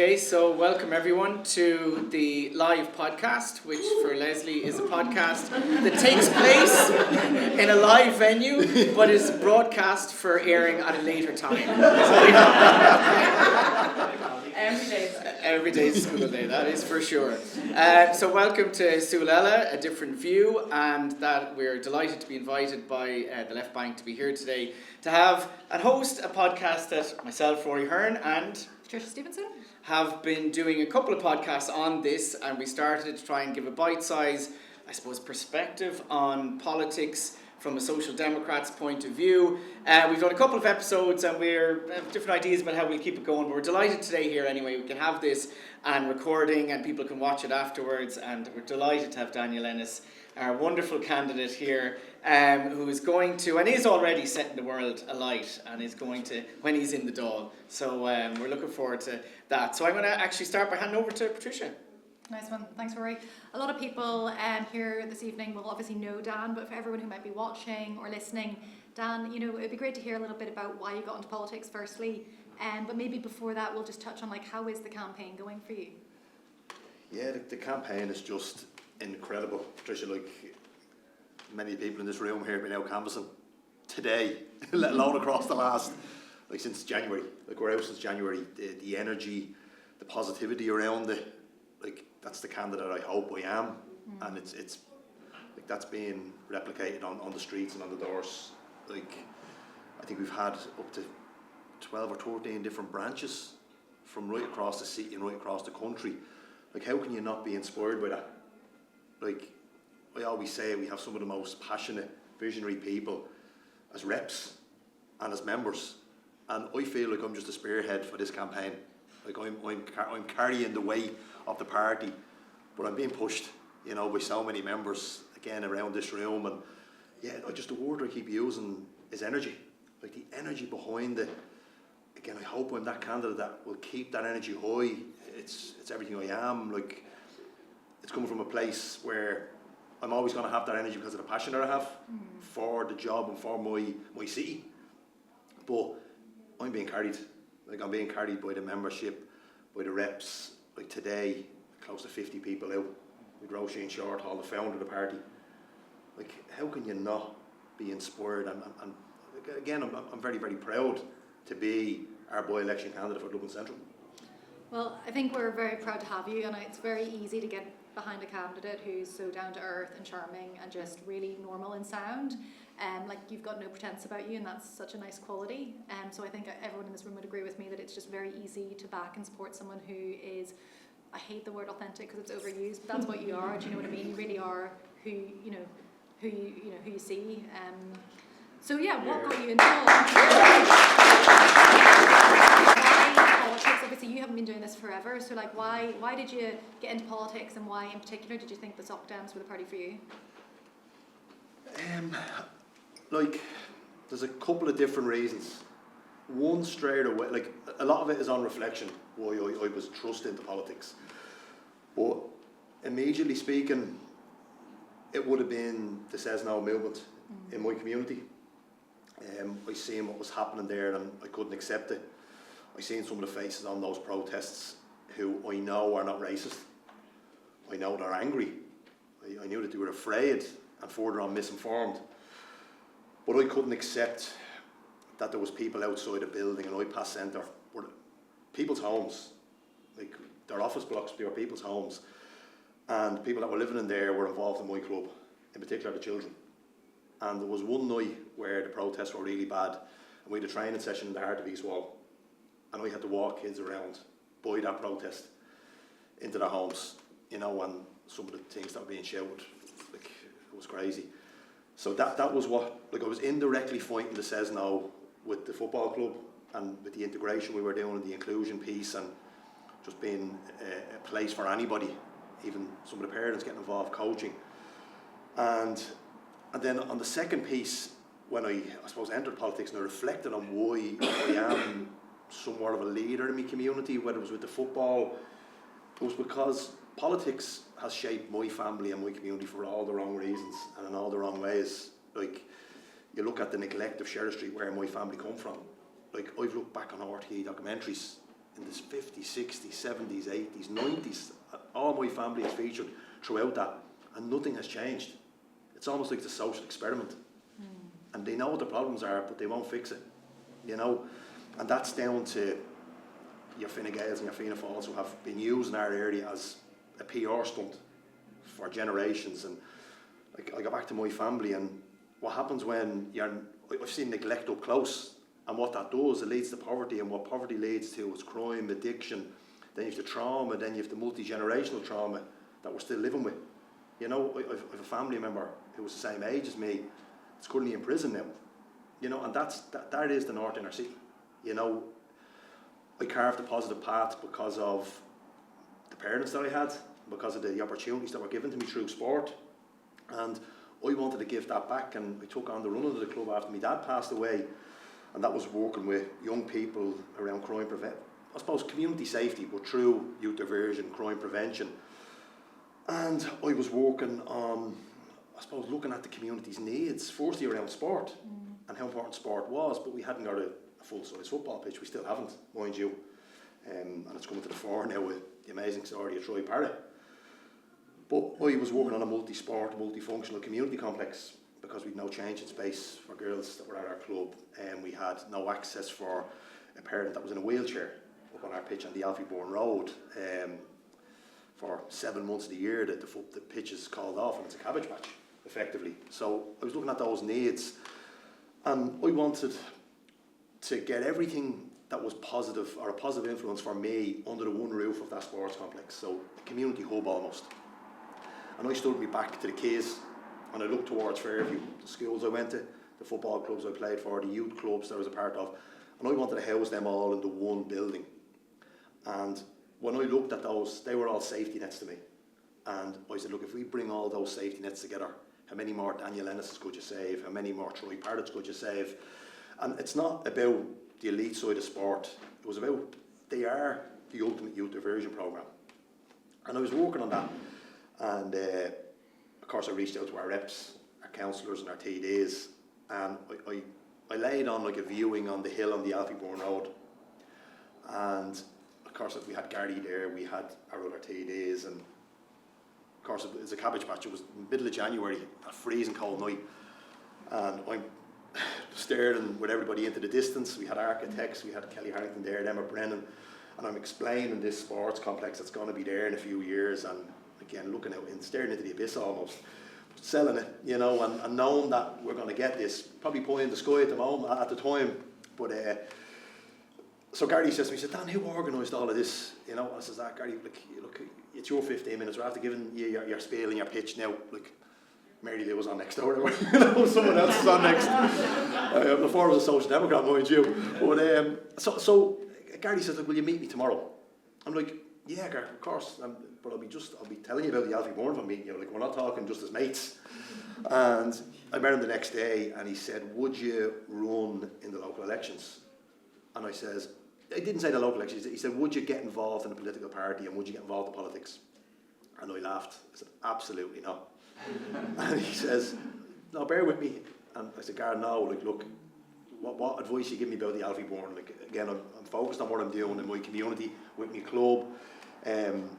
Okay, so welcome everyone to the live podcast, which for Leslie is a podcast that takes place in a live venue, but is broadcast for airing at a later time. Every day is school day, that is for sure. So welcome to Súil Eile, A Different View, and that we're delighted to be invited by the Left Bank to be here today to have and host a podcast that myself, Rory, Hearne, and Patricia, Stephenson have been doing a couple of podcasts on this, and we started to try and give a bite-size, I suppose, perspective on politics from a Social Democrat's point of view. We've done a couple of episodes and we have different ideas about how we'll keep it going, but we're delighted today here anyway. We can have this and recording and people can watch it afterwards, and we're delighted to have Daniel Ennis, our wonderful candidate here, who is going to, and is already setting the world alight, and is going to when he's in the Dáil. So we're looking forward to that. So I'm going to actually start by handing over to Patricia. Nice one. Thanks, Rory. A lot of people here this evening will obviously know Dan, but for everyone who might be watching or listening, Dan, it'd be great to hear a little bit about why you got into politics firstly, but maybe before that we'll just touch on how is the campaign going for you? Yeah, the campaign is just incredible, Patricia. Many people in this room here have been out canvassing today, let alone across the last, since January. We're out since January. The energy, the positivity around it, that's the candidate I hope I am, and it's that's being replicated on the streets and on the doors. I think we've had up to 12 or 13 different branches from right across the city and right across the country. How can you not be inspired by that? I always say we have some of the most passionate, visionary people as reps and as members, and I feel like I'm just a spearhead for this campaign. I'm carrying the weight of the party, but I'm being pushed, by so many members again around this room, and just the word I keep using is energy. The energy behind it. Again, I hope I'm that candidate that will keep that energy high. It's everything I am. It's coming from a place where I'm always going to have that energy because of the passion that I have for the job and for my city. But I'm being carried. I'm being carried by the membership, by the reps. Today, close to 50 people out with Rory and Shorthall, the founder of the party. How can you not be inspired? And again, I'm very, very proud to be our by-election candidate for Dublin Central. Well, I think we're very proud to have you, and it's very easy to get behind a candidate who's so down to earth and charming and just really normal and sound. You've got no pretense about you, and that's such a nice quality. So I think everyone in this room would agree with me that it's just very easy to back and support someone who is, I hate the word authentic because it's overused, but that's what you are. Do you know what I mean? You really are who you see. What got you into politics? Obviously, you haven't been doing this forever. So, why did you get into politics, and why in particular did you think the Soc Dems were the party for you? There's a couple of different reasons. One, straight away, a lot of it is on reflection, why I was thrust into politics. But immediately speaking, it would have been the Says No movement in my community. I seen what was happening there and I couldn't accept it. I seen some of the faces on those protests who I know are not racist. I know they're angry. I knew that they were afraid and further on misinformed. But I couldn't accept that there was people outside a building, an iPass centre, were people's homes. Their office blocks, they were people's homes. And people that were living in there were involved in my club, in particular the children. And there was one night where the protests were really bad, and we had a training session in the heart of East Wall. And I had to walk kids around by that protest into their homes, and some of the things that were being shouted, it was crazy. So that was what, I was indirectly fighting the Says No with the football club and with the integration we were doing, the inclusion piece, and just being a place for anybody, even some of the parents getting involved, coaching. And then on the second piece, when I suppose entered politics and I reflected on why I am somewhat of a leader in my community, whether it was with the football, it was because politics has shaped my family and my community for all the wrong reasons and in all the wrong ways. You look at the neglect of Sherry Street, where my family come from. I've looked back on RTE documentaries in the 50s, 60s, 70s, 80s, 90s. All my family is featured throughout that, and nothing has changed. It's almost like it's a social experiment. And they know what the problems are, but they won't fix it, you know. And that's down to your Fine Gaels and your Fianna Fáils, who have been using our area as a PR stunt for generations. And like, I go back to my family, and what happens when I've seen neglect up close, and what that does, it leads to poverty, and what poverty leads to is crime, addiction, then you have the trauma, then you have the multi-generational trauma that we're still living with. You know, I've a family member who was the same age as me, it's currently in prison now, you know, and that is the North Inner City. You know, I carved a positive path because of the parents that I had, because of the opportunities that were given to me through sport, and I wanted to give that back, and I took on the running of the club after my dad passed away, and that was working with young people around crime prevention, I suppose community safety, but through youth diversion, crime prevention. And I was working on, I suppose, looking at the community's needs, firstly around sport and how important sport was, but we hadn't got a full-size football pitch. We still haven't, mind you. And it's coming to the fore now with the amazing story of Troy Parrott. But I was working on a multi-sport, multifunctional community complex because we had no changing space for girls that were at our club, and we had no access for a parent that was in a wheelchair up on our pitch on the Alfie-Bourne Road. For 7 months of the year that the pitch is called off, and it's a cabbage patch, effectively. So I was looking at those needs, and I wanted to get everything that was positive, or a positive influence for me, under the one roof of that sports complex, so a community hub almost. And I stood me back to the keys, and I looked towards Fairview, the schools I went to, the football clubs I played for, the youth clubs that I was a part of, and I wanted to house them all into one building. And when I looked at those, they were all safety nets to me. And I said, look, if we bring all those safety nets together, how many more Daniel Ennis could you save? How many more Troy Parrotts could you save? And it's not about the elite side of sport. It was about, they are the ultimate youth diversion programme. And I was working on that. And of course I reached out to our reps, our councillors and our TDs. And I laid on like a viewing on the hill on the Alfie-Bourne Road. And of course, we had Gary there, we had our other TDs, and of course it was a cabbage patch. It was middle of January, a freezing cold night, and I'm staring with everybody into the distance. We had architects, we had Kelly Harrington there, Emma Brennan, and I'm explaining this sports complex that's going to be there in a few years, and again looking out and staring into the abyss almost, selling it, you know, and knowing that we're going to get this, probably pie in the sky at the time, but so Gary says to me, he said, Dan, who organised all of this? You know, I says, Gary, look, it's your 15 minutes. We're after giving you your spiel and your pitch now. Like, Mary Lou was on next door. You know, someone else is on next. Before I was a social democrat, mind you. But so Gary says, look, will you meet me tomorrow? I'm like, yeah, Gary, of course. But I'll be telling you about the Alfie-Bourne if I'm meeting you. Like, we're not talking just as mates. And I met him the next day, and he said, would you run in the local elections? And I says, I didn't say the local elections, he said, would you get involved in a political party and would you get involved in politics? And I laughed. I said, absolutely not. And he says, no, bear with me. And I said, Gar, no, like, look, what advice you give me about the Alfie-Bourne? Like, again, I'm focused on what I'm doing in my community, with my club. And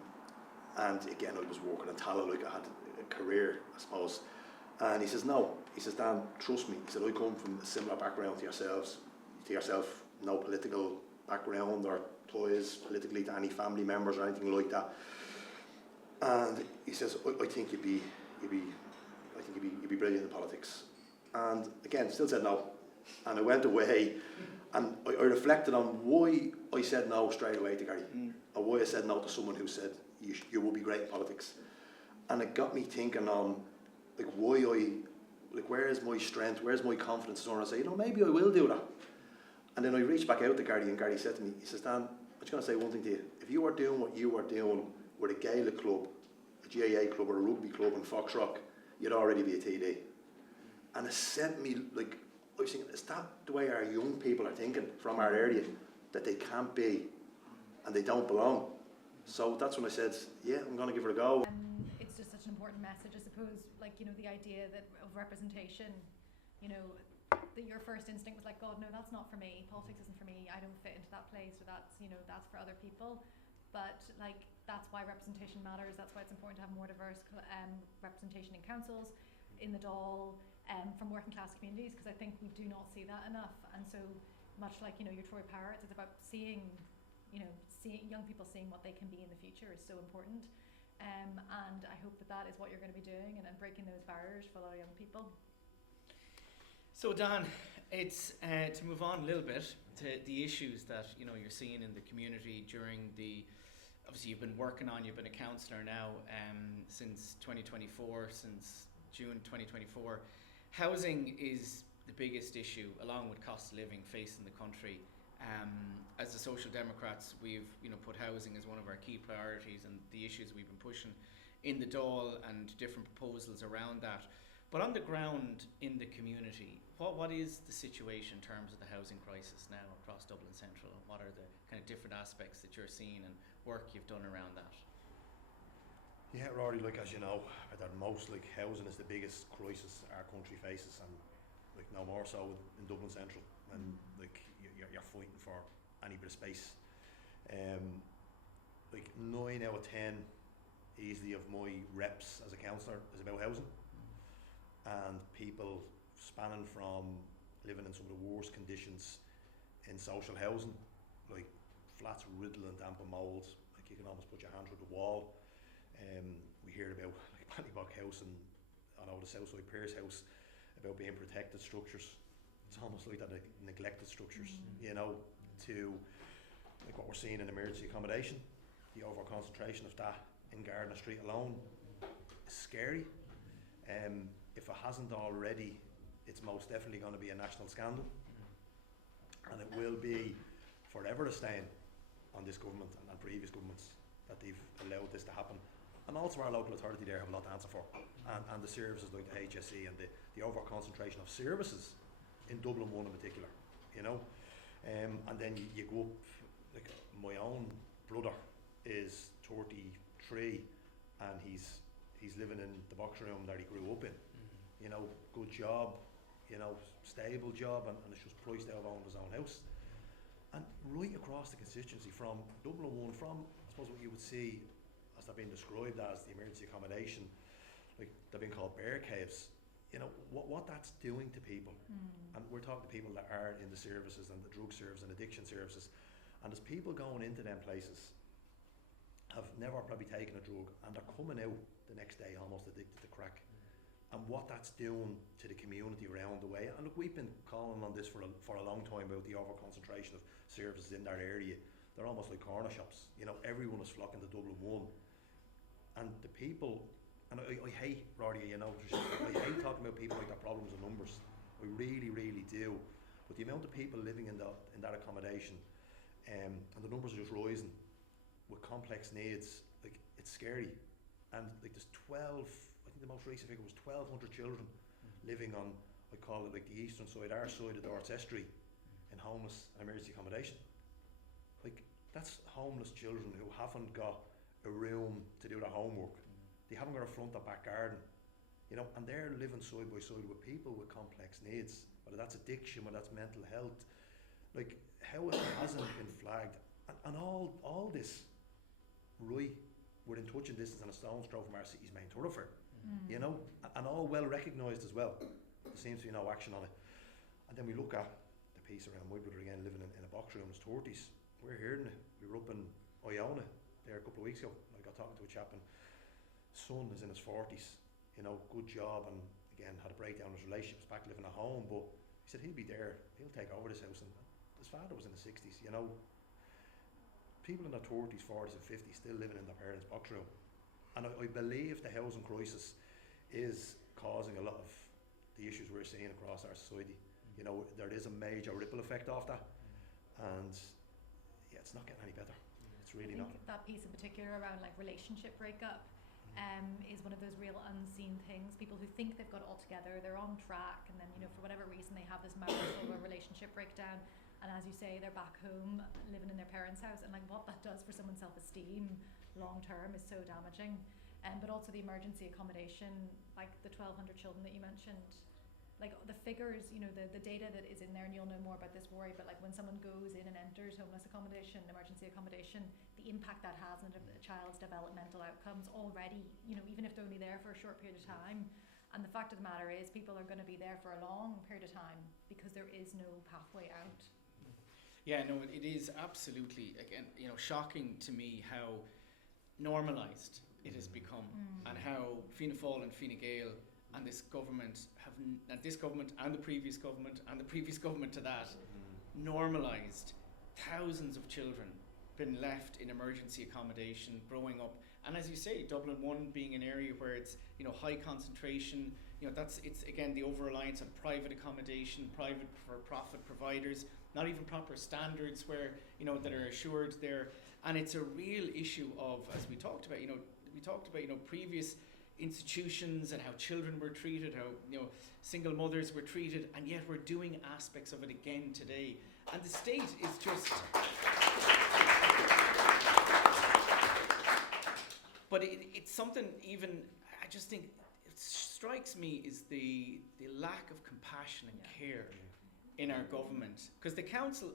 again, I was working in Tallow, like I had a career, I suppose. And he says, no. He says, Dan, trust me. He said, I come from a similar background to yourself, no political background or ties politically to any family members or anything like that. And he says, I think you'd be brilliant in politics. And again, still said no. And I went away, and I reflected on why I said no straight away to Gary, and why I said no to someone who said you will be great in politics. And it got me thinking on like where is my strength, where's my confidence, and I say, maybe I will do that. And then I reached back out to Gary, and Gary said to me, he says, Dan, I'm just going to say one thing to you. If you are doing what you are doing with a Gaelic club, a GAA club or a rugby club in Foxrock, you'd already be a TD. And it sent me, like, I was thinking, is that the way our young people are thinking from our area? That they can't be, and they don't belong. So that's when I said, yeah, I'm going to give it a go. It's just such an important message, I suppose, like, the idea that of representation, that your first instinct was like, God, no, that's not for me. Politics isn't for me. I don't fit into that place, or that's, you know, that's for other people. But like, that's why representation matters. That's why it's important to have more diverse representation in councils, in the Dáil, from working class communities, because I think we do not see that enough. And so much like, you know, your Tory Pirates, it's about seeing, you know, seeing young people seeing what they can be in the future is so important. And I hope that that is what you're going to be doing, and breaking those barriers for a lot of young people. So Dan, it's to move on a little bit to the issues that, you know, you're seeing in the community during the, obviously you've been working on, you've been a councillor now since 2024, since June 2024. Housing is the biggest issue, along with cost of living, facing the country. As the Social Democrats, we've, you know, put housing as one of our key priorities, and the issues we've been pushing in the Dáil and different proposals around that. But on the ground in the community, what is the situation in terms of the housing crisis now across Dublin Central? And what are the kind of different aspects that you're seeing and work you've done around that? Yeah, Rory, like, as you know, that most, like, housing is the biggest crisis our country faces, and like no more so in Dublin Central, and like you're fighting for any bit of space. Like 9 out of 10 easily of my reps as a councillor is about housing, and people spanning from living in some of the worst conditions in social housing, like flats riddled in damp and mould, like you can almost put your hand through the wall. We hear about like Ballybock House and I know the Southside Pierce House about being protected structures. It's almost like that, like neglected structures, you know, to like what we're seeing in emergency accommodation. The over concentration of that in Gardner Street alone is scary. If it hasn't already, it's most definitely going to be a national scandal, and it will be forever a stain on this government and previous governments that they've allowed this to happen. And also our local authority there have a lot to answer for, and the services like the HSE and the over concentration of services in Dublin 1 in particular, you know. And then you go up, like my own brother is 33 and he's living in the box room that he grew up in, you know, good job, you know, stable job, and it's just priced out of owning his own house. And right across the constituency from Dublin 1, from I suppose what you would see as they're being described as the emergency accommodation, like they're being called bear caves, you know, what that's doing to people. And we're talking to people that are in the services and the drug services and addiction services, and there's people going into them places have never probably taken a drug and they're coming out the next day almost addicted to crack. And what that's doing to the community around the way. And look, we've been calling on this for a long time about the over concentration of services in that area. They're almost like corner shops, you know, everyone is flocking to Dublin 1. And the people, and I hate, Rory, you know, I hate talking about people like their problems and numbers. I really, really do. But the amount of people living in that accommodation, and the numbers are just rising with complex needs, like it's scary. And like there's 12, I think the most recent figure was 1,200 children living on, I call it like the eastern side, our side of the Orts Estuary, in homeless and emergency accommodation. Like that's homeless children who haven't got a room to do their homework. They haven't got a front or back garden, you know, and they're living side by side with people with complex needs, whether that's addiction, whether that's mental health. Like how it hasn't been flagged, and all this, right, within touching distance and a stone's throw from our city's main thoroughfare, you know, and all well recognised as well. There seems to be no action on it. And then we look at the piece around my brother again living in a box room in his 30s. We're hearing it. We were up in Iona there a couple of weeks ago. I got talking to a chap, and son is in his 40s, you know, good job, and again had a breakdown in his relationship, was back living at home, but he said he'll be there, he'll take over this house. And his father was in the 60s, you know. People in their 30s, 40s and 50s still living in their parents' box room. And I believe the housing crisis is causing a lot of the issues we're seeing across our society. You know, there is a major ripple effect of that, and yeah, it's not getting any better. It's really not. I think that piece in particular around like relationship breakup is one of those real unseen things. People who think they've got it all together, they're on track, and then, you know, for whatever reason they have this marital or relationship breakdown, and as you say, they're back home living in their parents' house, and like what that does for someone's self-esteem long term is so damaging. But also the emergency accommodation, like the 1,200 children that you mentioned, like the figures, the data that is in there, and you'll know more about this, Rory, but like when someone goes in and enters homeless accommodation, emergency accommodation, the impact that has on a child's developmental outcomes already, even if they're only there for a short period of time. And the fact of the matter is people are going to be there for a long period of time because there is no pathway out. Yeah, no, it is absolutely, again, shocking to me how normalised it has become, and how Fianna Fáil and Fine Gael and this government and the previous government and the previous government to that normalised thousands of children been left in emergency accommodation growing up. And as you say, Dublin 1 being an area where it's high concentration, it's again the over-reliance on private accommodation, private for profit providers, not even proper standards where that are assured there. And it's a real issue of, as we talked about, previous institutions and how children were treated, how single mothers were treated, and yet we're doing aspects of it again today. And the state is just but it's something even, I just think it strikes me is the lack of compassion and care in our government, because the council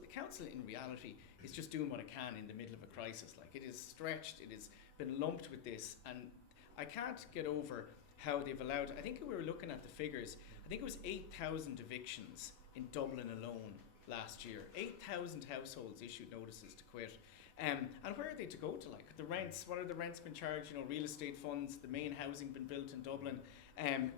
in reality is just doing what it can in the middle of a crisis. Like, it is stretched, it has been lumped with this, and I can't get over how they've allowed, I think we were looking at the figures, I think it was 8,000 evictions in Dublin alone last year. 8,000 households issued notices to quit. And where are they to go to? Like, the rents, what are the rents been charged? Real estate funds, the main housing been built in Dublin,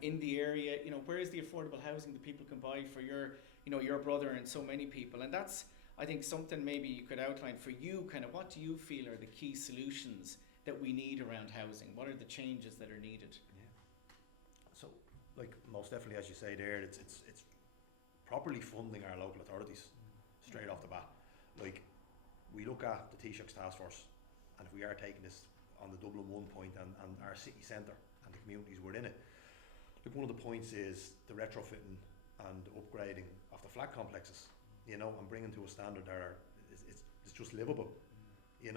in the area. Where is the affordable housing that people can buy for your brother and so many people? And that's, I think, something maybe you could outline for you. Kind of, what do you feel are the key solutions that we need around housing? What are the changes that are needed? Yeah. So, like, most definitely, as you say there, it's properly funding our local authorities straight off the bat. Like, we look at the Taoiseach's task force, and if we are taking this on the Dublin 1 point and our city centre and the communities within it, like, one of the points is the retrofitting and upgrading of the flat complexes, and bringing to a standard that it's just livable. In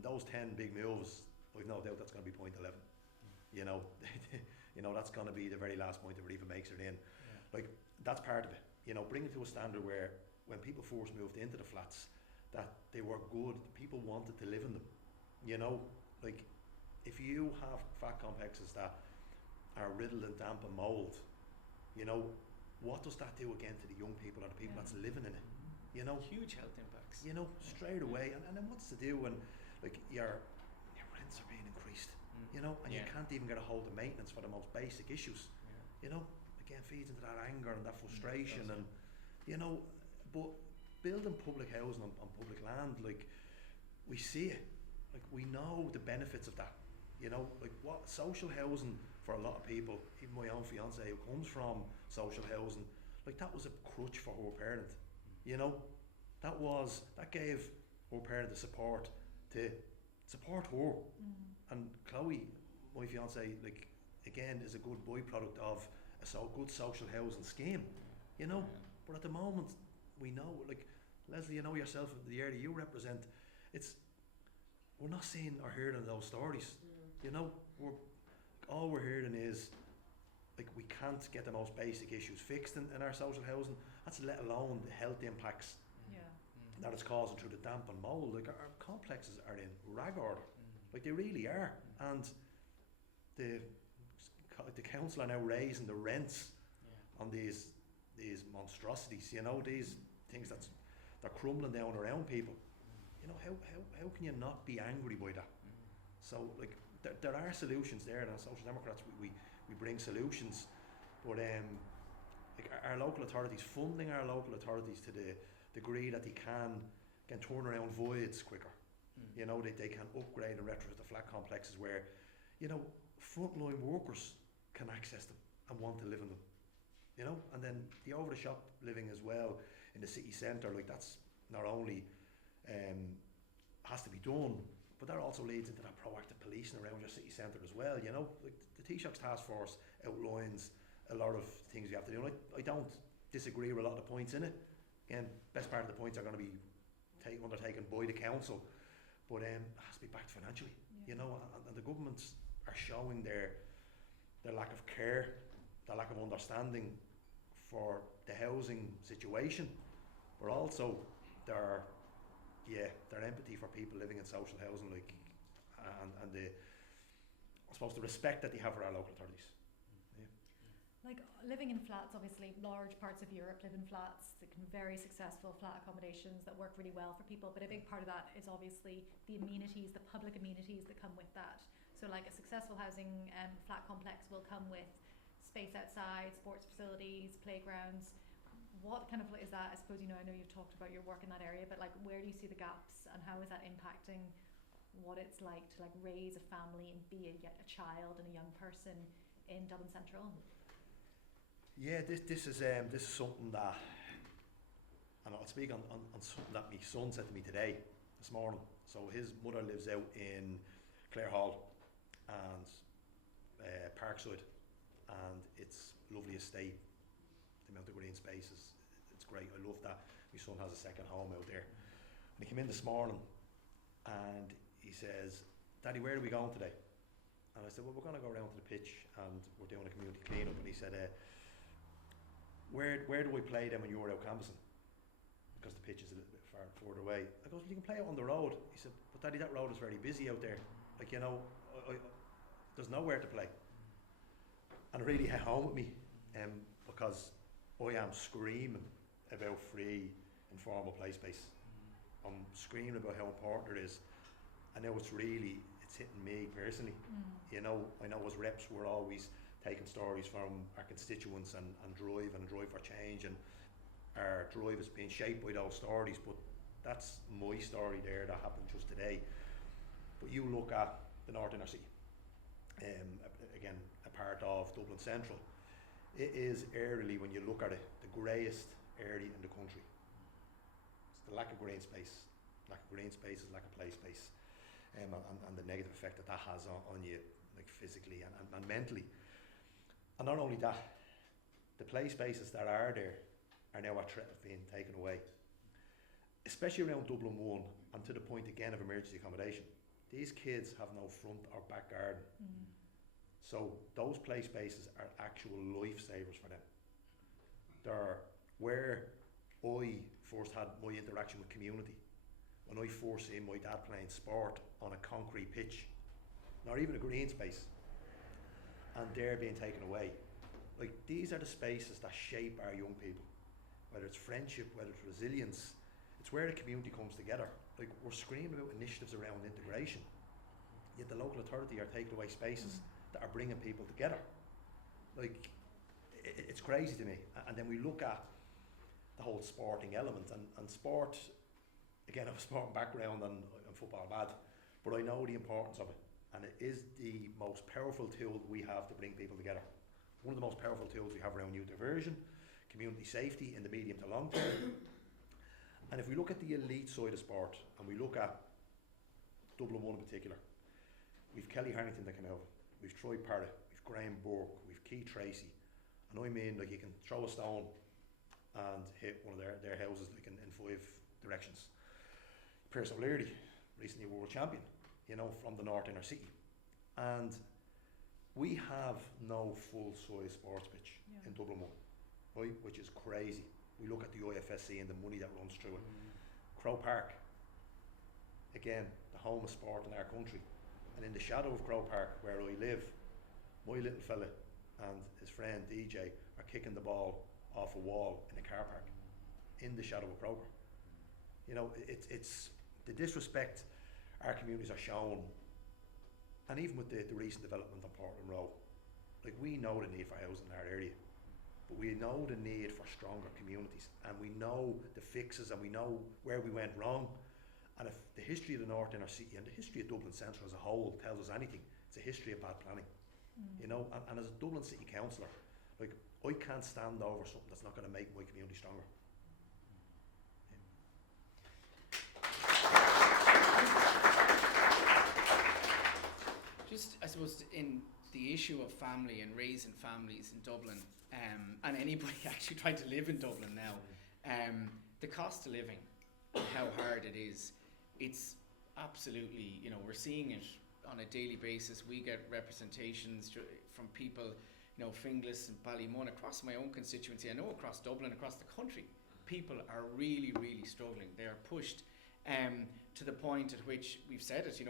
those 10 big moves, I've no doubt that's going to be point 11. That's going to be the very last point that even makes it in. Like, that's part of it. Bring it to a standard where when people first moved into the flats, that they were good, people wanted to live in them. Like, if you have flat complexes that are riddled in damp and mould, what does that do again to the young people or the people that's living in it? Huge health impacts. Straight away. And then what's to do when, like, your rents are being increased, and you can't even get a hold of maintenance for the most basic issues. Again, feeds into that anger and that frustration, and but building public housing on public land, like, we see it, like, we know the benefits of that. Like, what social housing for a lot of people, even my own fiance who comes from social housing, like, that was a crutch for her parent. That gave her parent the support to support her. And Chloe, my fiance, like, again, is a good byproduct of a good social housing scheme. But at the moment, we know, like, Leslie, yourself, the area you represent, we're not seeing or hearing those stories. All we're hearing is, like, we can't get the most basic issues fixed in our social housing. That's let alone the health impacts that it's causing through the damp and mould. Like, our complexes are in rag order. Like, they really are. And the council are now raising the rents on these monstrosities, these things they're crumbling down around people. How can you not be angry by that? So, like, there are solutions there, and as Social Democrats we bring solutions, but like, our local authorities, funding our local authorities to the degree that they can turn around voids quicker. They can upgrade and retrofit the flat complexes where frontline workers can access them and want to live in them. And then the over the shop living as well in the city centre, like, that's not only has to be done, but that also leads into that proactive policing around your city centre as well. Like, the Taoiseach's task force outlines a lot of things you have to do. And I don't disagree with a lot of the points in it. Again, best part of the points are going to be undertaken by the council, but it has to be backed financially. And the governments are showing their lack of care, their lack of understanding for the housing situation, but also their empathy for people living in social housing, like, and the, I suppose, the respect that they have for our local authorities. Yeah. Like living in flats, obviously large parts of Europe live in flats. They can be very successful flat accommodations that work really well for people, but a big part of that is obviously the amenities, the public amenities that come with that. So like a successful housing flat complex will come with space outside, sports facilities, playgrounds. What kind of is that? I suppose, I know you've talked about your work in that area, but like where do you see the gaps and how is that impacting what it's like to like raise a family and be a child and a young person in Dublin Central? Yeah, this is something that, and I'll speak on something that my son said to me this morning. So his mother lives out in Clare Hall and Parkside, and it's a lovely estate. The amount of green spaces, it's great. I love that. My son has a second home out there. And he came in this morning and he says, "Daddy, where are we going today?" And I said, "Well, we're going to go around to the pitch and we're doing a community clean-up." And he said, where do we play then when you were out canvassing? Because the pitch is a little bit further away. I goes, "Well, you can play out on the road." He said, "But Daddy, that road is very busy out there. Like, there's nowhere to play." And it really hit home with me, because I am screaming about free, informal play space. I'm screaming about how important it is. And now it's hitting me personally. I know as reps we're always taking stories from our constituents and drive for change, and our drive is being shaped by those stories, but that's my story there that happened just today. But you look at the North Inner City, again a part of Dublin Central, it is aerially, when you look at it, the greyest area in the country. It's the lack of green space. Lack of green spaces, lack of play space, and the negative effect that has on you, like physically and mentally. And not only that, the play spaces that are there are now at threat of being taken away, especially around Dublin 1, and to the point again of emergency accommodation. These kids have no front or back garden. So those play spaces are actual lifesavers for them. They're where I first had my interaction with community. When I first seen my dad playing sport on a concrete pitch, not even a green space, and they're being taken away. Like, these are the spaces that shape our young people, whether it's friendship, whether it's resilience. It's where the community comes together. Like, we're screaming about initiatives around integration, yet the local authority are taking away spaces that are bringing people together. Like, it's crazy to me. And then we look at the whole sporting element, and sport, again, I have a sporting background and I'm football bad, but I know the importance of it, and it is the most powerful tool we have to bring people together. One of the most powerful tools we have around youth diversion, community safety in the medium to long term. And if we look at the elite side of sport, and we look at Dublin 1 in particular, we've Kelly Harrington that came out, we've Troy Parrott, we've Graham Burke, we've Keith Tracy, and I mean, like, you can throw a stone and hit one of their houses like in 5 directions. Pierce O'Leary, recently world champion, from the North Inner City. And we have no full-size sports pitch in Dublin 1, right, which is crazy. We look at the IFSC and the money that runs through it. Crow Park, again, the home of sport in our country. And in the shadow of Crow Park, where I live, my little fella and his friend DJ are kicking the ball off a wall in a car park in the shadow of Crow Park. It's the disrespect our communities are shown, and even with the recent development on Portland Road, like, we know the need for housing in our area, but we know the need for stronger communities, and we know the fixes, and we know where we went wrong. And if the history of the North Inner City and the history of Dublin Central as a whole tells us anything, it's a history of bad planning. And as a Dublin City Councillor, like, I can't stand over something that's not going to make my community stronger. Just, I suppose, in the issue of family and raising families in Dublin, and anybody actually trying to live in Dublin now, the cost of living, how hard it is, it's absolutely, we're seeing it on a daily basis. We get representations from people Finglas and Ballymun, across my own constituency, I know across Dublin, across the country, people are really, really struggling. They are pushed to the point at which we've said it,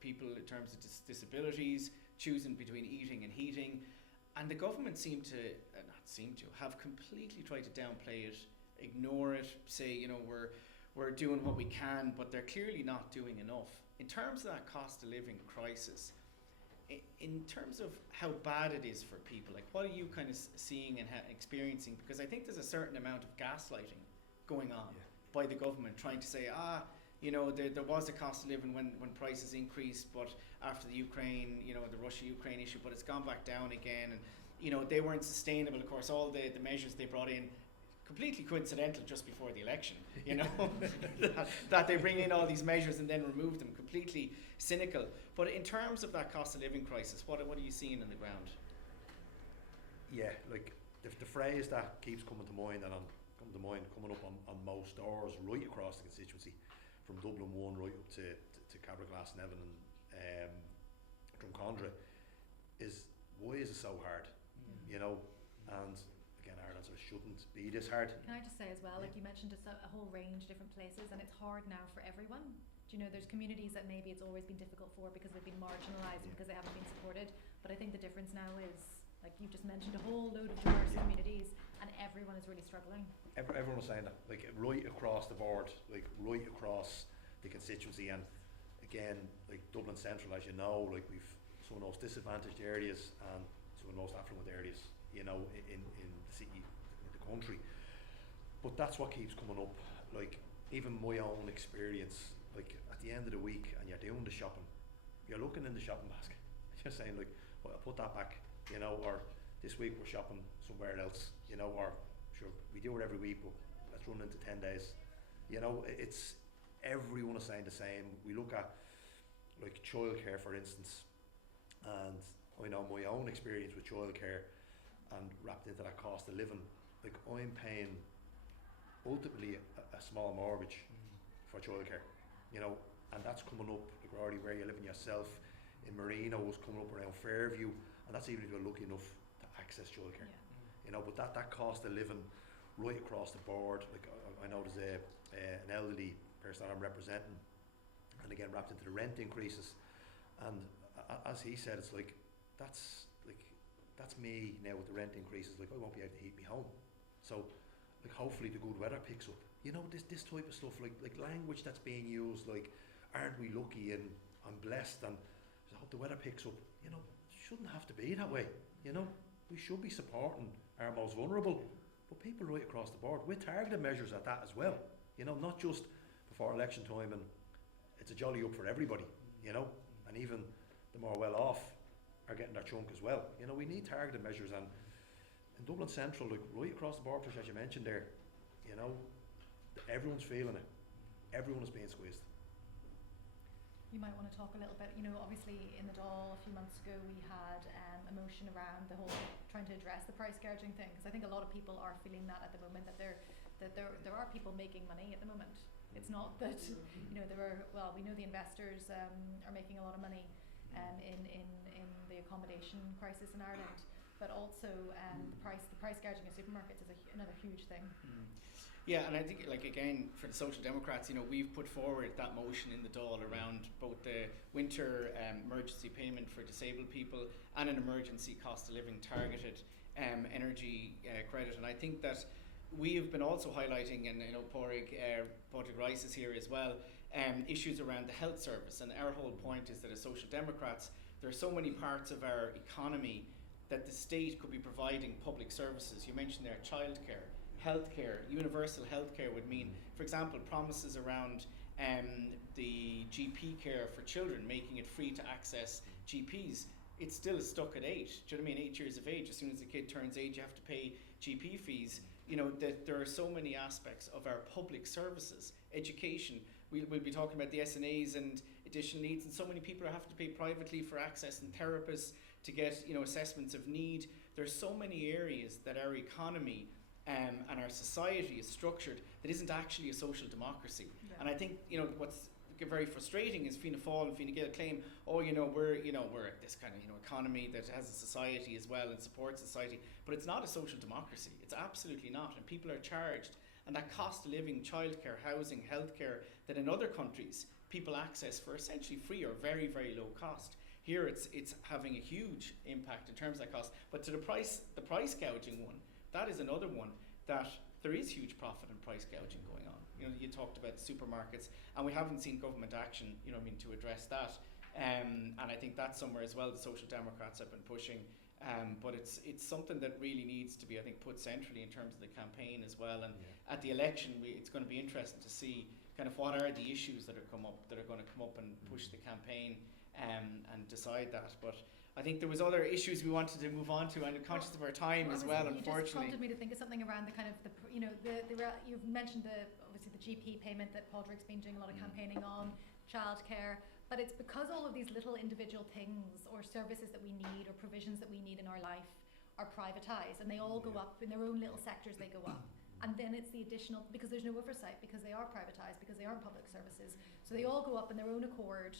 people in terms of disabilities, choosing between eating and heating, and the government have completely tried to downplay it, ignore it, say, we're doing what we can, but they're clearly not doing enough. In terms of that cost of living crisis, in terms of how bad it is for people, like what are you kind of seeing and experiencing? Because I think there's a certain amount of gaslighting going on by the government, trying to say, there was a cost of living when prices increased, but after the Ukraine, the Russia-Ukraine issue, but it's gone back down again, and they weren't sustainable. Of course, all the measures they brought in, completely coincidental just before the election, that they bring in all these measures and then remove them, completely cynical. But in terms of that cost of living crisis, what are you seeing on the ground? Yeah, like the phrase that keeps coming to mind, and coming up on most doors right across the constituency, from Dublin 1 right up to Cabra-Glasnevin and Drumcondra, is why is it so hard? And again, Ireland sort of shouldn't be this hard. Can I just say as well, like you mentioned, it's a whole range of different places, and it's hard now for everyone. There's communities that maybe it's always been difficult for because they've been marginalised and because they haven't been supported. But I think the difference now is, like you've just mentioned, a whole load of diverse communities, and everyone is really struggling. Everyone was saying that, like right across the board, like right across the constituency, and again, like Dublin Central, as you know, like we've some of the most disadvantaged areas and some of the most affluent areas, in the city, in the country. But that's what keeps coming up. Like even my own experience, like at the end of the week, and you're doing the shopping, you're looking in the shopping basket, you're saying like, well, I'll put that back, or this week we're shopping somewhere else, or sure we do it every week, but let's run into 10 days. It's everyone is saying the same. We look at like childcare, for instance, and I know my own experience with childcare, and wrapped into that cost of living, like I'm paying ultimately a small mortgage for childcare, and that's coming up, like Rory, where you're living yourself in Marino, was coming up around Fairview, and that's even if you're lucky enough to access childcare. But that cost of living right across the board, like I know there's an elderly person that I'm representing, and again wrapped into the rent increases, and as he said, it's like that's me now with the rent increases, like I won't be able to heat my home. So like hopefully the good weather picks up. This type of stuff, like language that's being used, like aren't we lucky and I'm blessed, and I hope the weather picks up. It shouldn't have to be that way. We should be supporting our most vulnerable, but people right across the board with targeted measures at that as well. Not just before election time and it's a jolly up for everybody, and even the more well off are getting their chunk as well. We need targeted measures, and in Dublin Central, like right across the board, as you mentioned there, everyone's feeling it. Everyone is being squeezed. You might want to talk a little bit, obviously in the Dáil a few months ago we had a motion around the whole trying to address the price gouging thing, because I think a lot of people are feeling that at the moment, that there are people making money at the moment. It's not that, we know the investors are making a lot of money in the accommodation crisis in Ireland, but also the price gouging in supermarkets is another huge thing. Yeah, and I think, like again, for the Social Democrats, we've put forward that motion in the Dáil around both the winter emergency payment for disabled people and an emergency cost of living targeted energy credit. And I think that we have been also highlighting, and Padraig Rice is here as well, issues around the health service. And our whole point is that as Social Democrats, there are so many parts of our economy that the state could be providing public services. You mentioned there childcare, healthcare. Universal healthcare would mean, for example, promises around the GP care for children, making it free to access GPs. It's still stuck at 8. Do you know what I mean? 8 years of age. As soon as the kid turns 8, you have to pay GP fees. That there are so many aspects of our public services. Education. We'll be talking about the SNAs and additional needs, and so many people have to pay privately for accessing therapists to get assessments of need. There's so many areas that our economy and our society is structured that isn't actually a social democracy. Yeah. And I think what's very frustrating is Fianna Fáil and Fianna Gael claim, we're this kind of economy that has a society as well and supports society, but it's not a social democracy. It's absolutely not, and people are charged, and that cost of living, childcare, housing, healthcare that in other countries people access for essentially free or very, very low cost. Here it's having a huge impact in terms of that cost. But to the price gouging one, that is another one that there is huge profit and price gouging going on. You talked about supermarkets, and we haven't seen government action, to address that. And I think that's somewhere as well the Social Democrats have been pushing. But it's something that really needs to be, I think, put centrally in terms of the campaign as well. And at the election, it's going to be interesting to see kind of what are the issues that are going to come up and push the campaign and decide that. But I think there was other issues we wanted to move on to, and I'm conscious of our time as well. You Unfortunately, just prompted me to think of something around the kind of you've mentioned obviously the GP payment that Padraig's been doing a lot of campaigning on, childcare. But it's because all of these little individual things or services that we need or provisions that we need in our life are privatised, and they all go up in their own little sectors. They go up, and then it's the additional, because there's no oversight, because they are privatised, because they aren't public services. So they all go up in their own accord.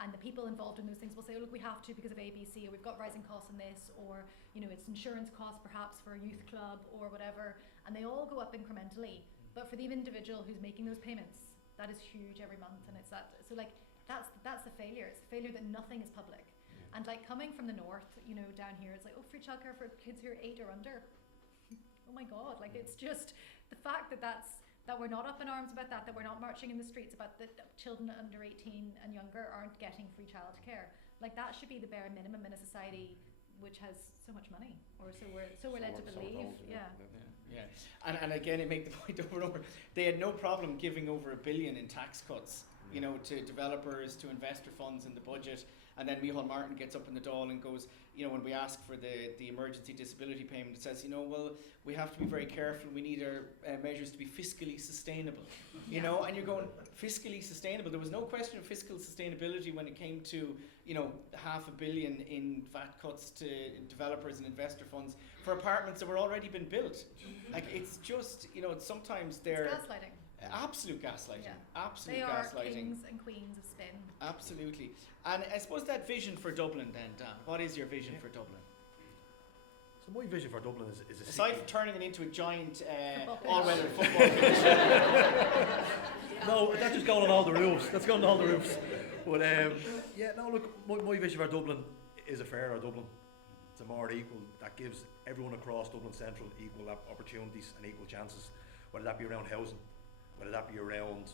And the people involved in those things will say, look, we have to because of ABC, or we've got rising costs in this, or it's insurance costs perhaps for a youth club or whatever, and they all go up incrementally. But for the individual who's making those payments, that is huge every month, and it's that. So that's the failure. It's the failure that nothing is public. And coming from the north, down here, it's free childcare for kids who are 8 or under. Oh my God! It's just the fact that we're not up in arms about that we're not marching in the streets about the children under 18 and younger aren't getting free childcare. That should be the bare minimum in a society which has so much money, or so we're led to believe. Yeah. And again, I make the point over and over. They had no problem giving over $1 billion in tax cuts, to developers, to investor funds in the budget. And then Micheál Martin gets up in the Dáil and goes, when we ask for the emergency disability payment, it says, well, we have to be very careful. We need our measures to be fiscally sustainable. And you're going, fiscally sustainable. There was no question of fiscal sustainability when it came to, $500 million in VAT cuts to developers and investor funds for apartments that were already been built. It's just, sometimes they're... It's gaslighting. Absolute gaslighting. Yeah. Absolute they gaslighting. They are kings and queens of spin. Absolutely. And I suppose that vision for Dublin then, Dan, what is your vision for Dublin? So my vision for Dublin is a aside from turning it into a giant all-weather football pitch. No, that's just going on all the roofs. That's going on all the roofs. But look, my vision for Dublin is a fairer Dublin. It's a more equal, that gives everyone across Dublin Central equal opportunities and equal chances, whether that be around housing, whether that be around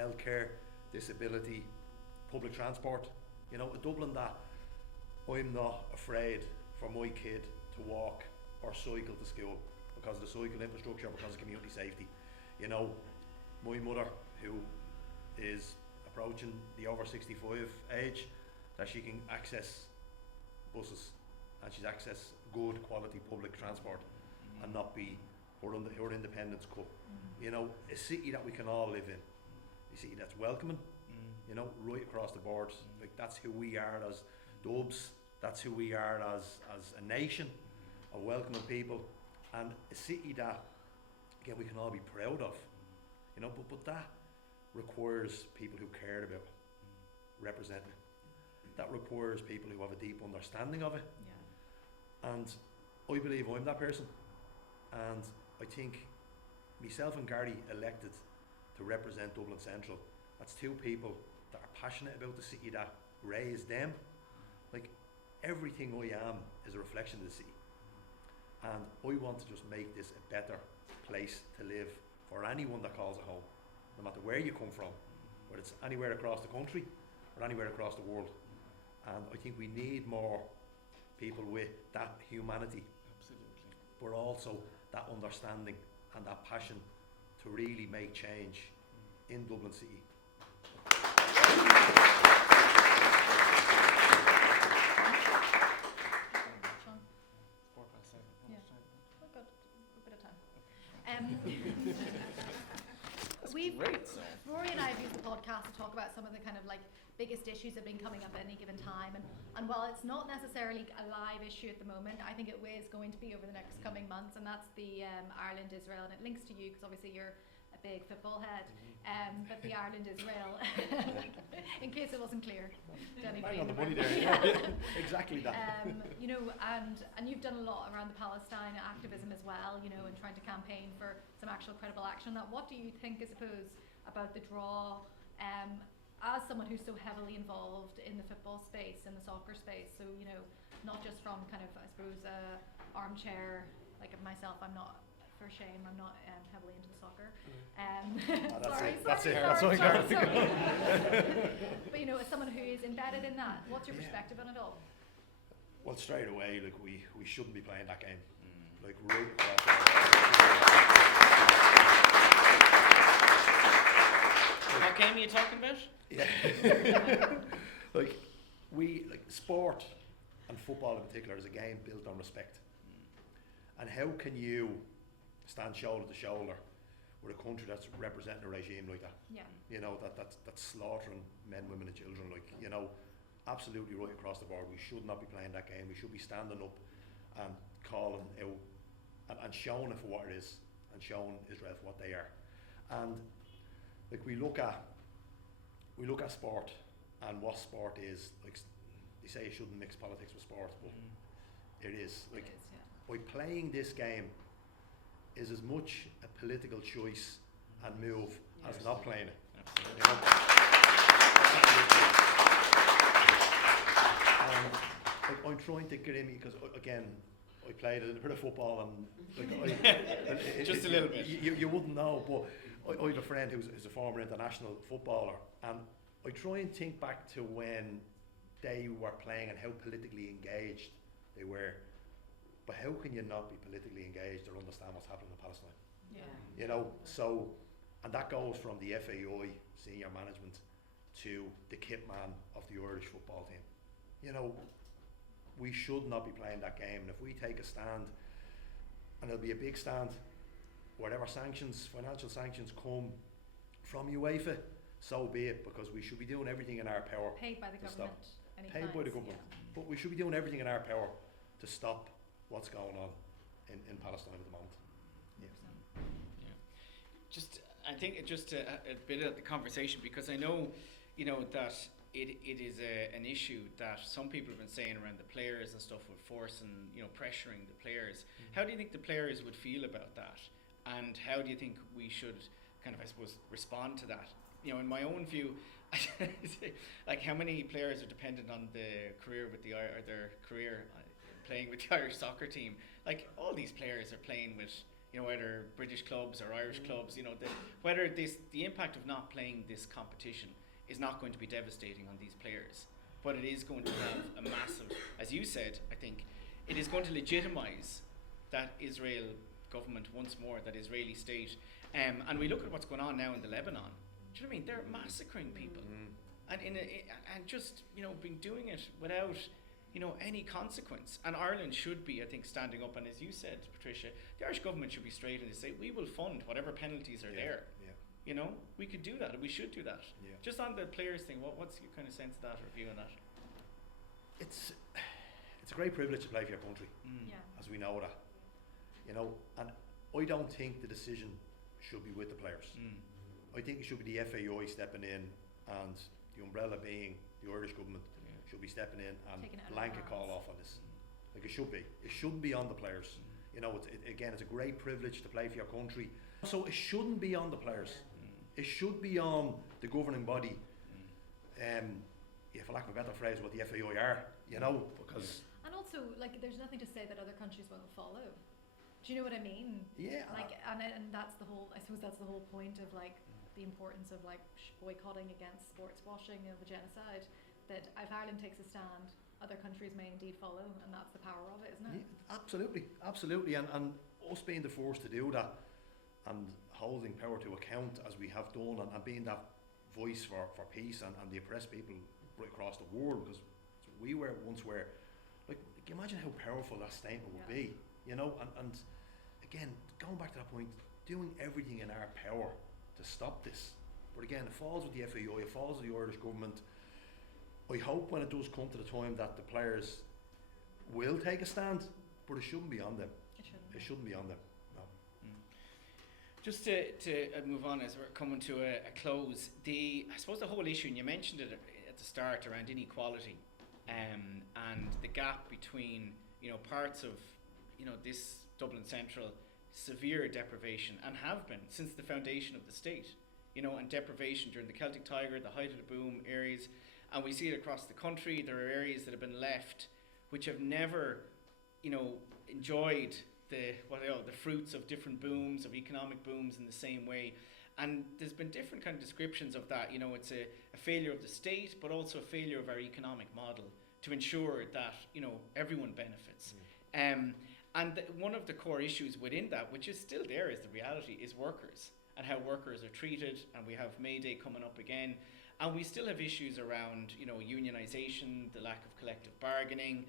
healthcare, disability, public transport. A Dublin that I'm not afraid for my kid to walk or cycle to school because of the cycle infrastructure, because of community safety. My mother, who is approaching the over 65 age, that she can access buses and she's access good quality public transport and not be her independence cut. A city that we can all live in, a city that's welcoming, right across the board. That's who we are as Dubs, that's who we are as a nation of welcoming people, and a city that, again, we can all be proud of. But that requires people who care about representing it. That requires people who have a deep understanding of it. Yeah. And I believe I'm that person. And I think myself and Gary elected to represent Dublin Central. That's two people that are passionate about the city, that raised them. Everything I am is a reflection of the city. And I want to just make this a better place to live for anyone that calls it home, no matter where you come from, whether it's anywhere across the country or anywhere across the world. And I think we need more people with that humanity. Absolutely. But also that understanding and that passion to really make change in Dublin City. Rory and I have used the podcast to talk about some of the kind of biggest issues that have been coming up at any given time, and while it's not necessarily a live issue at the moment, I think it is going to be over the next coming months, and that's the Ireland-Israel, and it links to you because obviously you're a big football head. But the Ireland Israel, in case it wasn't clear to anybody. Bang on the room. money there. Exactly that. You know, and you've done a lot around the Palestine activism as well, you know, and trying to campaign for some actual credible action on that. What do you think, I suppose, about the draw, as someone who's so heavily involved in the football space and the soccer space? So, you know, not just from kind of, I suppose, armchair, like myself, I'm not, for shame, I'm not heavily into the soccer. Sorry. But you know, as someone who is embedded in that, what's your perspective on it all? Well, straight away, like we shouldn't be playing that game. Like What game are you talking about? Yeah. like sport and football in particular is a game built on respect. And how can you stand shoulder to shoulder with a country that's representing a regime like that? Yeah. You know, that's slaughtering men, women and children, like, you know, absolutely right across the board. We should not be playing that game. We should be standing up and calling out and showing it for what it is, and showing Israel for what they are. And like we look at sport and what sport is. Like they say you shouldn't mix politics with sport, but it is. Like, It is, yeah. by playing this game is as much a political choice and move as not playing it. Absolutely. You know? And like, I'm trying to get in me because again, I played a little bit of football and like, Just a little bit. You wouldn't know, but I have a friend who's a former international footballer, and I try and think back to when they were playing and how politically engaged they were. But how can you not be politically engaged or understand what's happening in Palestine? Yeah. You know, so, and that goes from the FAI senior management to the kit man of the Irish football team. You know, we should not be playing that game. And if we take a stand, and it'll be a big stand, whatever sanctions, financial sanctions come from UEFA, so be it, because we should be doing everything in our power. Paid by the to government. stop. Any Paid by the government. Yeah. But we should be doing everything in our power to stop what's going on in Palestine at the moment. I think it just a bit of the conversation, because I know, you know, that it is an issue that some people have been saying around the players and stuff, with forcing, you know, pressuring the players. How do you think the players would feel about that? And how do you think we should kind of, I suppose, respond to that? You know, in my own view, like how many players are dependent on the career with their career playing with the Irish soccer team? Like, all these players are playing with, you know, whether British clubs or Irish clubs, you know, whether the impact of not playing this competition is not going to be devastating on these players, but it is going to have a massive, as you said, I think, it is going to legitimise that Israel government once more, that Israeli state. And we look at what's going on now in the Lebanon. Do you know what I mean? They're massacring people. And and just, you know, been doing it without, you know, any consequence. And Ireland should be, I think, standing up, and as you said, Patricia, the Irish government should be straight and say, we will fund whatever penalties are there. Yeah. You know, we could do that, and we should do that. Yeah. Just on the players thing, what's your kind of sense of that, or view on that? It's a great privilege to play for your country, Yeah. as we know that. You know, and I don't think the decision should be with the players. I think it should be the FAI stepping in, and the umbrella being the Irish government should be stepping in and Taking it out of blanket their call hands. off on this. Like, it should be. It shouldn't be on the players. You know, again, it's a great privilege to play for your country. So it shouldn't be on the players. It should be on the governing body. For lack of a better phrase, what the FAI are. You know, because And also, like, there's nothing to say that other countries won't follow. Do you know what I mean? yeah, Like, and that's the whole, I suppose that's the whole point of, like, the importance of, like, boycotting against sports washing of a genocide. That if Ireland takes a stand, other countries may indeed follow, and that's the power of it, isn't it? yeah, absolutely, and us being the force to do that, and holding power to account as we have done, and being that voice for peace and the oppressed people right across the world, because we were once were, like, can you imagine how powerful that statement would be, you know, and again, going back to that point, doing everything in our power to stop this. But again, it falls with the FAI, it falls with the Irish government. I hope when it does come to the time that the players will take a stand, but it shouldn't be on them. It shouldn't. It shouldn't be on them. No. Just to move on as we're coming to a close, I suppose the whole issue, and you mentioned it at the start, around inequality, and the gap between, parts of, this Dublin Central, severe deprivation, and have been since the foundation of the state, and deprivation during the Celtic Tiger, the height of the boom areas, and we see it across the country. There are areas that have been left which have never, enjoyed the fruits of different booms, of economic booms in the same way. And there's been different kind of descriptions of that. It's a failure of the state, but also a failure of our economic model to ensure that, everyone benefits. And one of the core issues within that, which is still there, is the reality, is workers and how workers are treated. And we have May Day coming up again. And we still have issues around, unionisation, the lack of collective bargaining.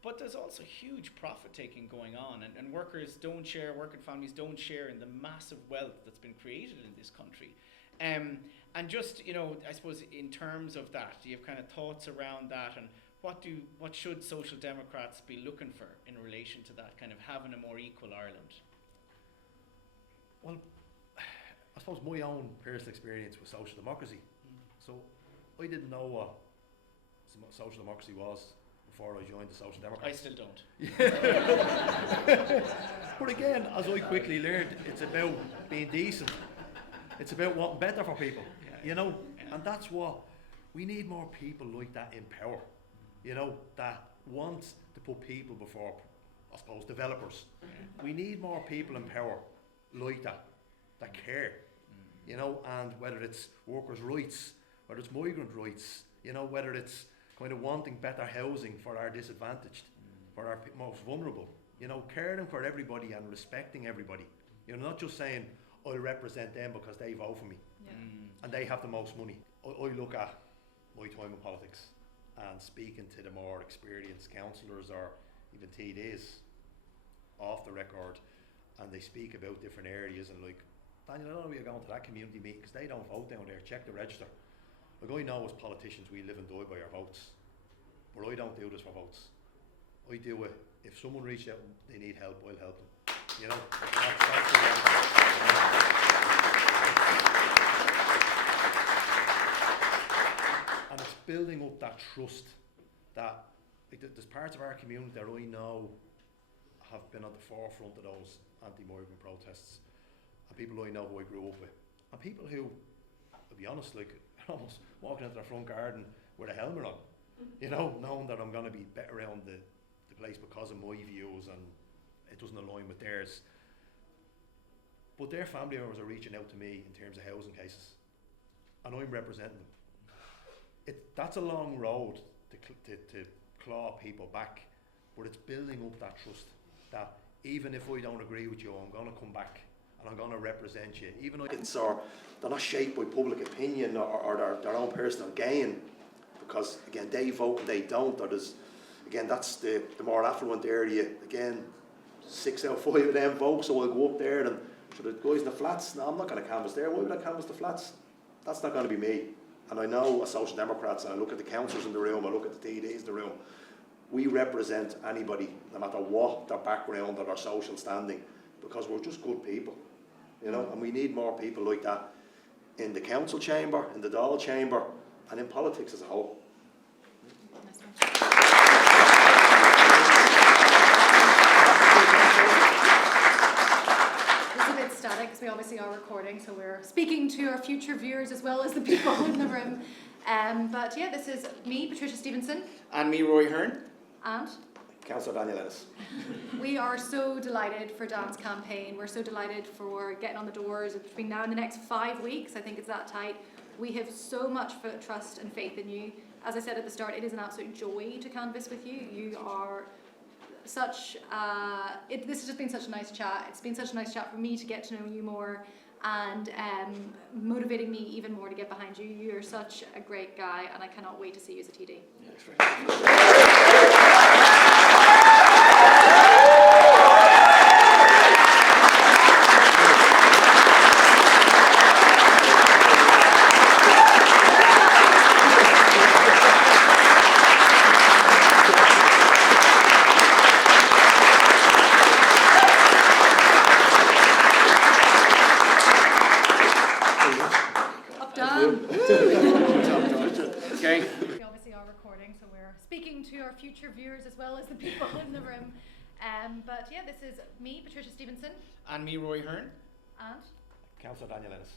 But there's also huge profit taking going on, and workers don't share, working families don't share in the massive wealth that's been created in this country. And just, I suppose in terms of that, do you have kind of thoughts around that, and what should Social Democrats be looking for in relation to that, kind of having a more equal Ireland? Well, I suppose my own personal experience with social democracy. So I didn't know what social democracy was before I joined the Social Democrats. I still don't. But again, as I quickly learned, it's about being decent. It's about wanting better for people, Yeah. And that's what we need, more people like that in power, that want to put people before, I suppose, developers. Yeah. We need more people in power like that care, and whether it's workers' rights, whether it's migrant rights, whether it's kind of wanting better housing for our disadvantaged, for our most vulnerable, caring for everybody and respecting everybody. Not just saying, I'll represent them because they vote for me and they have the most money. I look at my time in politics and speaking to the more experienced councillors or even TDs off the record, and they speak about different areas, and like, Daniel, I don't know if you're going to that community meeting because they don't vote down there, check the register. Like, I know as politicians we live and die by our votes, but I don't do this for votes. I do it, if someone reaches out and they need help, I'll help them. That's the and it's building up that trust that, like, there's parts of our community that I know have been at the forefront of those anti-migrant protests, and people I know who I grew up with, and people who, to be honest, like, almost walking into their front garden with a helmet on, knowing that I'm going to be better around the place because of my views and it doesn't align with theirs. But their family members are reaching out to me in terms of housing cases, and I'm representing them. That's a long road to claw people back, but it's building up that trust that even if I don't agree with you, I'm going to come back and I'm going to represent you. Even though they're not shaped by public opinion or their own personal gain, because again they vote and they don't. Or that's the more affluent area. Again, 6 out of 5 of them vote, so I'll go up there and so the guys in the flats. No, I'm not going to canvass there. Why would I canvass the flats? That's not going to be me. And I know as Social Democrats, and I look at the councillors in the room, I look at the TDs in the room. We represent anybody, no matter what their background or their social standing, because we're just good people. And we need more people like that in the council chamber, in the Dáil chamber, and in politics as a whole. It's a bit static because we obviously are recording, so we're speaking to our future viewers as well as the people in the room. But yeah, this is me, Patricia Stephenson. And me, Rory Hearne. And? Councillor Daniel Ennis. We are so delighted for Dan's campaign. We're so delighted for getting on the doors between now and the next 5 weeks. I think it's that tight. We have so much trust and faith in you. As I said at the start, it is an absolute joy to canvass with you. You are such, this has just been such a nice chat. It's been such a nice chat for me to get to know you more and motivating me even more to get behind you. You're such a great guy and I cannot wait to see you as a TD. Yeah, that's right. to our future viewers as well as the people in the room. But yeah, this is me, Patricia Stephenson. And me, Rory Hearne. And Councillor Daniel Ennis.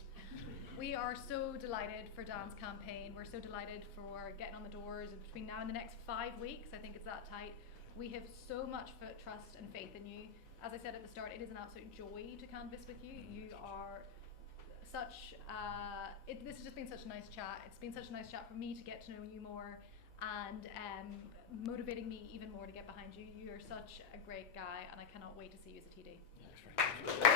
we are so delighted for Dan's campaign. We're so delighted for getting on the doors between now and the next 5 weeks. I think it's that tight. We have so much trust and faith in you. As I said at the start, it is an absolute joy to canvass with you. You are such, this has just been such a nice chat. It's been such a nice chat for me to get to know you more and motivating me even more to get behind you. You are such a great guy and I cannot wait to see you as a TD. Yeah,